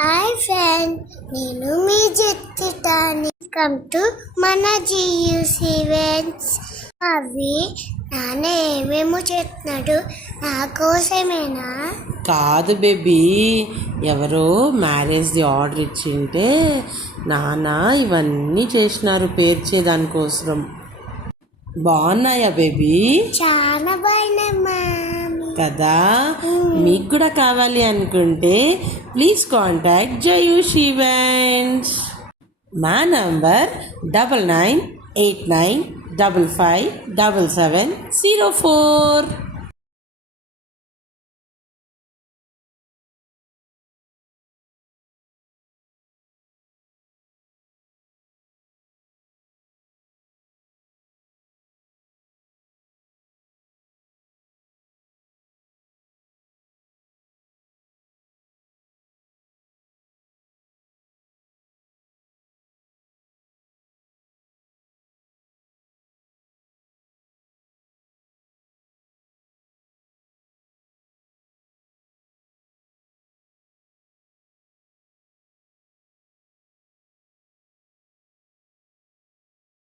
Hi friend, నేను మీ జెత్తిటాని. Come to మన జియూసి events. అవి నాన్న ఏమేమో చేస్తున్నాడు, నా కోసమేనా? కాదు బేబీ, ఎవరో మ్యారేజ్ది ఆర్డర్ ఇచ్చింటే నాన్న ఇవన్నీ చేసినారు పేర్చే దానికోసం. బాగున్నాయా బేబీ? చాలా బాగున్నాయి మామీ. కదా, మీకు కూడా కావాలి అనుకుంటే ప్లీజ్ కాంటాక్ట్ జయూష్ ఈవెంట్స్. మా నంబర్ 9989555770.